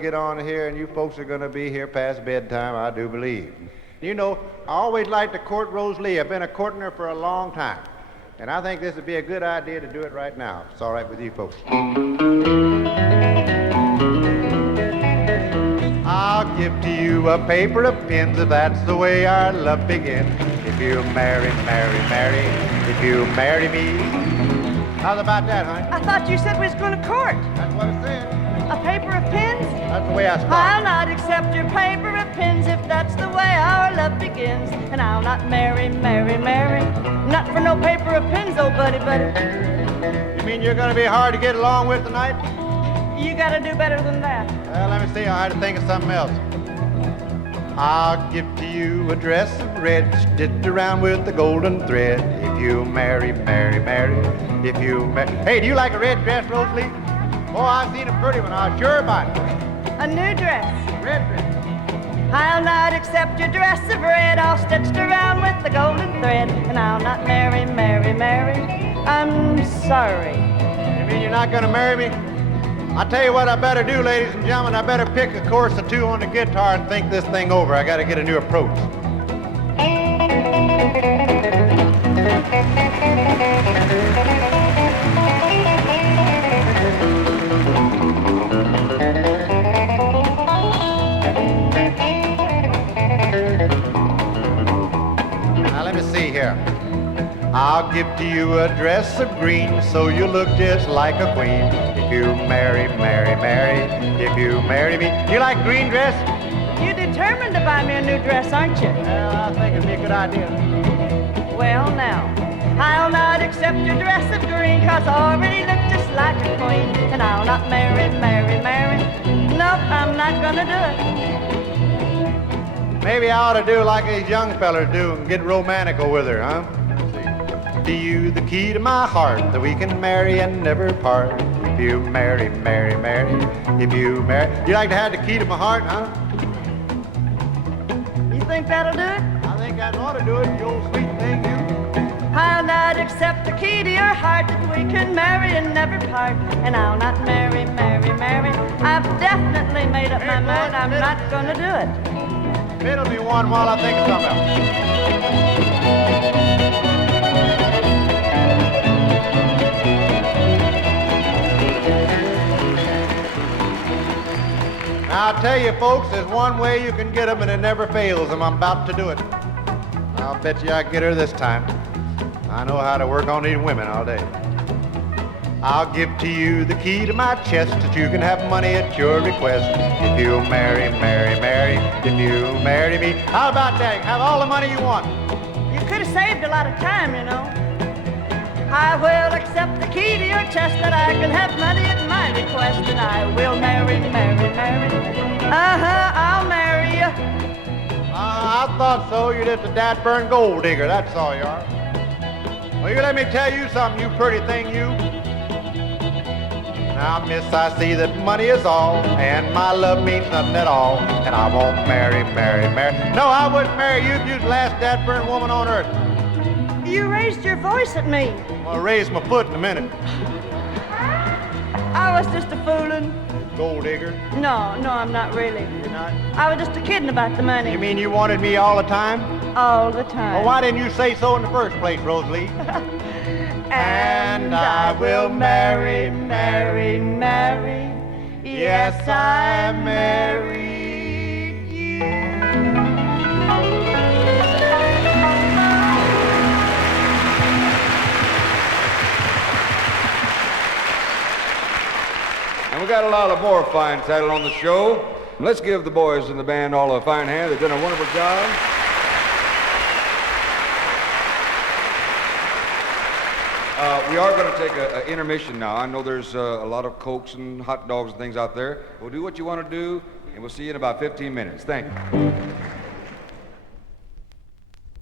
Get on here, and you folks are going to be here past bedtime, I do believe. You know, I always like to court Rose Lee. I've been a courting her for a long time, and I think this would be a good idea to do it right now. It's all right with you folks. I'll give to you a paper of pins if that's the way our love begins. If you marry, if you marry me. How's about that, honey? I thought you said we was going to court. That's what I said. A paper of pins? That's the way I started. I'll not accept your paper of pins if that's the way our love begins. And I'll not marry. Not for no paper of pins, oh buddy. You mean you're going to be hard to get along with tonight? You got to do better than that. Well, let me see. I had to think of something else. I'll give to you a dress of red stitched around with a golden thread. If you marry. If you marry. Hey, do you like a red dress, Rose Lee? Oh, I seen a pretty one. I was sure about it. A new dress. Red dress. I'll not accept your dress of red, all stitched around with the golden thread. And I'll not marry. I'm sorry. You mean you're not going to marry me? I'll tell you what I better do, ladies and gentlemen. I better pick a course or two on the guitar and think this thing over. I got to get a new approach. Now let me see here. I'll give to you a dress of green so you look just like a queen. If you marry, if you marry me. Do you like green dress? You're determined to buy me a new dress, aren't you? Well, I think it'd be a good idea. Well, now, I'll not accept your dress of green, 'cause I already look just like a queen. And I'll not marry. Nope, I'm not gonna do it. Maybe I ought to do like these young fellas do and get romantical with her, huh? Let's see. To you the key to my heart, that we can marry and never part. If you marry, if you marry. You like to have the key to my heart, huh? You think that'll do it? I think that ought to do it, you old sweet thing, you. I'll not accept the key to your heart, that we can marry and never part. And I'll not marry. I've definitely made up my mind I'm not gonna do it. Fiddle me one while I think of something else. Now, I'll tell you, folks, there's one way you can get them, and it never fails them. I'm about to do it. I'll bet you I get her this time. I know how to work on these women all day. I'll give to you the key to my chest, that you can have money at your request. If you marry, if you marry me. How about that? Have all the money you want. You could have saved a lot of time, you know. I will accept the key to your chest, that I can have money at my request. And I will marry. I'll marry you. I thought so. You're just a dad-burned gold digger, that's all you are. Well, you let me tell you something, you pretty thing, you. Now, miss, I see that money is all, and my love means nothing at all, and I won't marry. No, I wouldn't marry you if you was the last dad-burned woman on earth. You raised your voice at me. I'll raise my foot in a minute. I was just a foolin'. Gold digger. No, I'm not really. You're not? I was just a kidding about the money. You mean you wanted me all the time? All the time. Well, why didn't you say so in the first place, Rose Lee? And I will marry. Yes, I marry you. And we got a lot of more fine talent on the show. Let's give the boys in the band all a fine hand. They've done a wonderful job. We are going to take an intermission now. I know there's a lot of Cokes and hot dogs and things out there. We'll do what you want to do, and we'll see you in about 15 minutes. Thank you.